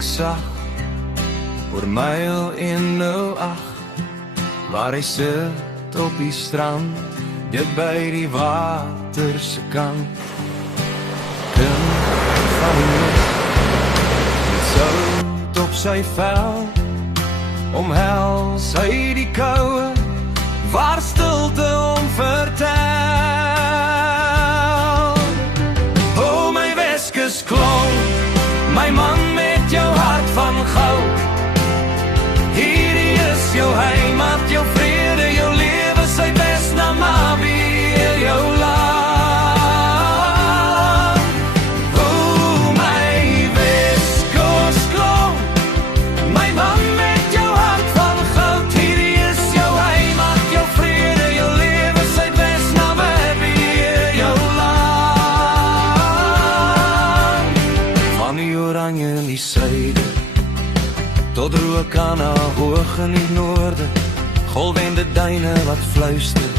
ek sag oor myl 108 waar hy sit op die strand dit by die water se kant. Kind van die mis met sout op sy vel omhels hy die koue waar stilte om vertel. O my Weskus klomp, my man met jou hart van goud. Hierdie is jou heimat, jou vrede, jou lewe, sy bes na Namibië, jou land. O my Weskus klomp, my man met jou hart van goud. Hierdie is jou heimat, jou vrede, jou lewe, sy bes na Namibië, jou land. Van die oranje in die suide tot Rokana hoog in die noorde, golwende duine wat fluister,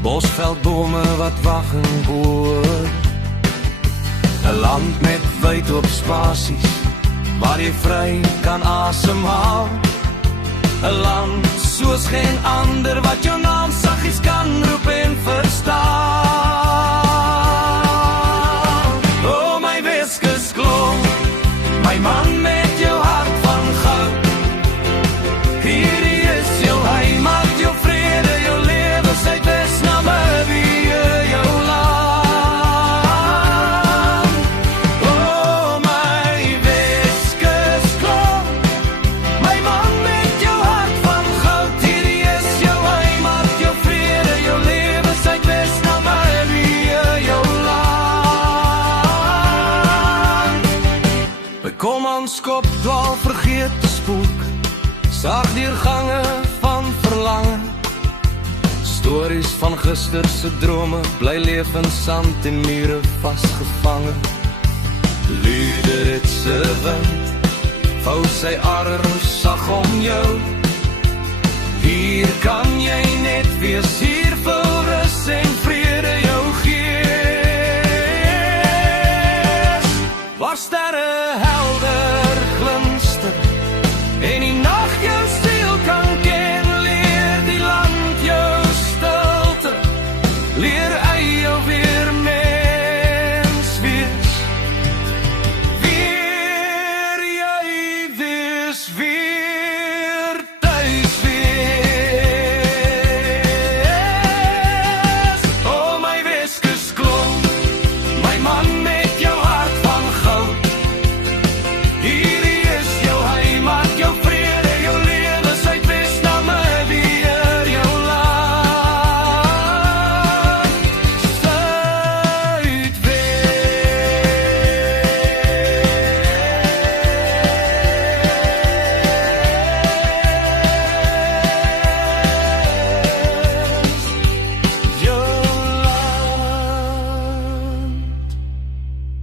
bosveldbome wat wag en boor. 'n land met wyd oop spasies, waar jy vry kan asemhaal. 'n land soos geen ander, wat jou naam saggies kan roep en verstaan. O my Weskus klomp, my man met jou hart van goud. Hierdie is jou heimat, jou vrede, jou lewe, sy bes na Namibië, jou land. O my Weskus klomp, my man met jou hart van goud. Hierdie is jou heimat, jou vrede, jou lewe, sy bes na Namibië, jou land. Bekom ons kop 12 vergete spook, sag deur gange van verlange. Stories van gisterse drome bly leef in sand en mure vasgevange. Liederitse wind vou sy arms sag om jou. Hier kan jy net wees, hier